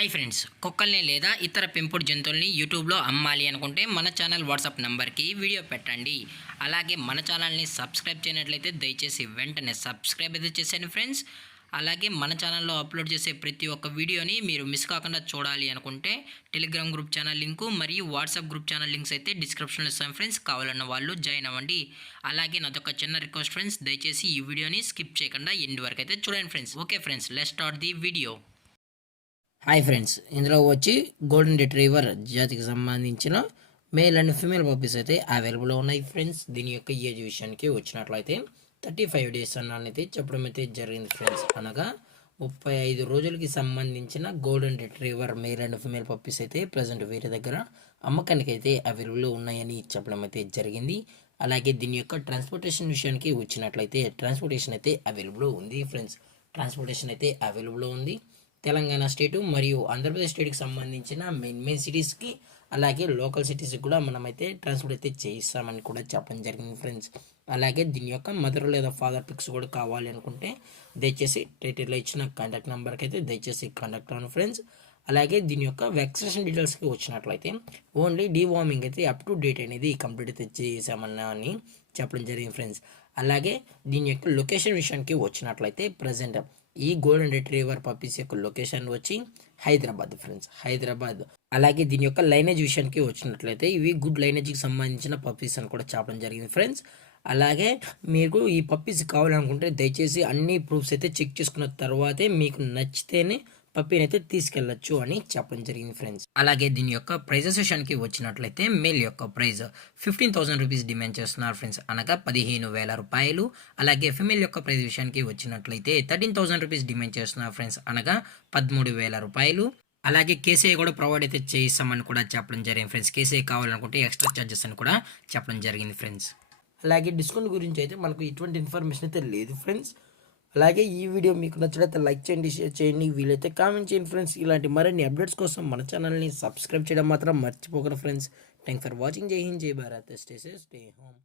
Hi friends, కుక్కల్ని లేదా ఇతర పెంపుడు జంతువుల్ని యూట్యూబ్లో అమ్మాలి అనుకుంటే మన ఛానల్ వాట్సాప్ నెంబర్కి వీడియో పెట్టండి. అలాగే మన ఛానల్ని సబ్స్క్రైబ్ చేయనట్లయితే దయచేసి వెంటనే సబ్స్క్రైబ్ అయితే చేసేయండి ఫ్రెండ్స్. అలాగే మన ఛానల్లో అప్లోడ్ చేసే ప్రతి ఒక్క వీడియోని మీరు మిస్ కాకుండా చూడాలి అనుకుంటే టెలిగ్రామ్ గ్రూప్ ఛానల్ లింకు మరియు వాట్సాప్ గ్రూప్ ఛానల్ లింక్స్ అయితే డిస్క్రిప్షన్లో ఇస్తాను ఫ్రెండ్స్. కావాలన్న వాళ్ళు జాయిన్ అవ్వండి. అలాగే నాదొక చిన్న రిక్వెస్ట్ ఫ్రెండ్స్, దయచేసి ఈ వీడియోని స్కిప్ చేయకుండా ఎండ్ వరకు అయితే చూడండి friends. Okay friends, let's start the video. Hi friends, ఇందులో వచ్చి గోల్డెన్ రిట్రీవర్ జాతికి సంబంధించిన మేల్ అండ్ ఫీమేల్ పప్పీస్ అయితే అవైలబుల్ ఉన్నాయి ఫ్రెండ్స్. దీని యొక్క ఏజ్ విషయానికి వచ్చినట్లయితే 35 డేస్ అన్నది చెప్పడం అయితే జరిగింది ఫ్రెండ్స్. అనగా 35 రోజులకి సంబంధించిన golden retriever male and female puppies అయితే ప్రజెంట్ వీరి దగ్గర అమ్మకానికి అయితే అవైలబుల్ ఉన్నాయని చెప్పడం అయితే జరిగింది. అలాగే దీని యొక్క ట్రాన్స్పోర్టేషన్ విషయానికి వచ్చినట్లయితే ట్రాన్స్పోర్టేషన్ అయితే అవైలబుల్ ఉంది ఫ్రెండ్స్. ట్రాన్స్పోర్టేషన్ అయితే అవైలబుల్ ఉంది. తెలంగాణ స్టేటు మరియు ఆంధ్రప్రదేశ్ స్టేట్కి సంబంధించిన మెయిన్ సిటీస్కి అలాగే లోకల్ సిటీస్కి కూడా మనమైతే ట్రాన్స్పోర్ట్ అయితే చేయిస్తామని కూడా చెప్పడం జరిగింది ఫ్రెండ్స్. అలాగే దీని యొక్క మదర్ లేదా ఫాదర్ పిక్స్ కూడా కావాలి అనుకుంటే దయచేసి టైటిల్లో ఇచ్చిన కాంటాక్ట్ నెంబర్కి అయితే దయచేసి కాంటాక్ట్ అవ్వండి ఫ్రెండ్స్. అలాగే దీని యొక్క వ్యాక్సినేషన్ డీటెయిల్స్కి వచ్చినట్లయితే ఓన్లీ డీవార్మింగ్ అయితే అప్ టు డేట్ అనేది కంప్లీట్ అయితే చేసామన్నా అని చెప్పడం జరిగింది ఫ్రెండ్స్. అలాగే దీని యొక్క లొకేషన్ విషయానికి వచ్చినట్లయితే ప్రజెంట్ ఈ గోల్డెన్ రిట్రీవర్ పప్పీస్ యొక్క లొకేషన్ వచ్చి హైదరాబాద్ ఫ్రెండ్స్, హైదరాబాద్. అలాగే దీని యొక్క లైనేజ్ విషయానికి వచ్చినట్లయితే ఇవి గుడ్ లైనేజ్కి సంబంధించిన పప్పీస్ అని కూడా చెప్పడం జరిగింది ఫ్రెండ్స్. అలాగే మీకు ఈ పప్పీస్ కావాలనుకుంటే దయచేసి అన్ని ప్రూఫ్స్ అయితే చెక్ చేసుకున్న తర్వాతే మీకు నచ్చితేనే పప్పీని అయితే తీసుకెళ్ళచ్చు అని చెప్పడం జరిగింది ఫ్రెండ్స్. అలాగే దీని యొక్క ప్రైజెస్ విషయానికి వచ్చినట్లయితే మేల్ యొక్క ప్రైజ్ 15,000 రూపీస్ డిమాండ్ చేస్తున్నారు ఫ్రెండ్స్, అనగా 15,000 రూపాయలు. అలాగే ఫిమేల్ యొక్క ప్రైజ్ విషయానికి వచ్చినట్లయితే 13,000 రూపీస్ డిమాండ్ చేస్తున్నారు ఫ్రెండ్స్, అనగా 13,000 రూపాయలు. అలాగే కేసీఐ కూడా ప్రొవైడ్ అయితే చేయిస్తామని కూడా చెప్పడం జరిగింది ఫ్రెండ్స్. కేసీఐ కావాలనుకుంటే ఎక్స్ట్రా ఛార్జెస్ అని కూడా చెప్పడం జరిగింది ఫ్రెండ్స్. అలాగే డిస్కౌంట్ గురించి అయితే మనకు ఎటువంటి ఇన్ఫర్మేషన్ అయితే లేదు ఫ్రెండ్స్. అలాగే ఈ వీడియో మీకు నచ్చినట్లయితే లైక్ చేయండి, షేర్ చేయండి, వీలైతే కామెంట్ చేయండి ఫ్రెండ్స్. ఇలాంటి మరిన్ని అప్డేట్స్ కోసం మన ఛానల్ని సబ్స్క్రైబ్ చేయడం మాత్రం మర్చిపోకండి ఫ్రెండ్స్. Thank for watching. జై హింద్, జై Bharat, stay safe, stay home.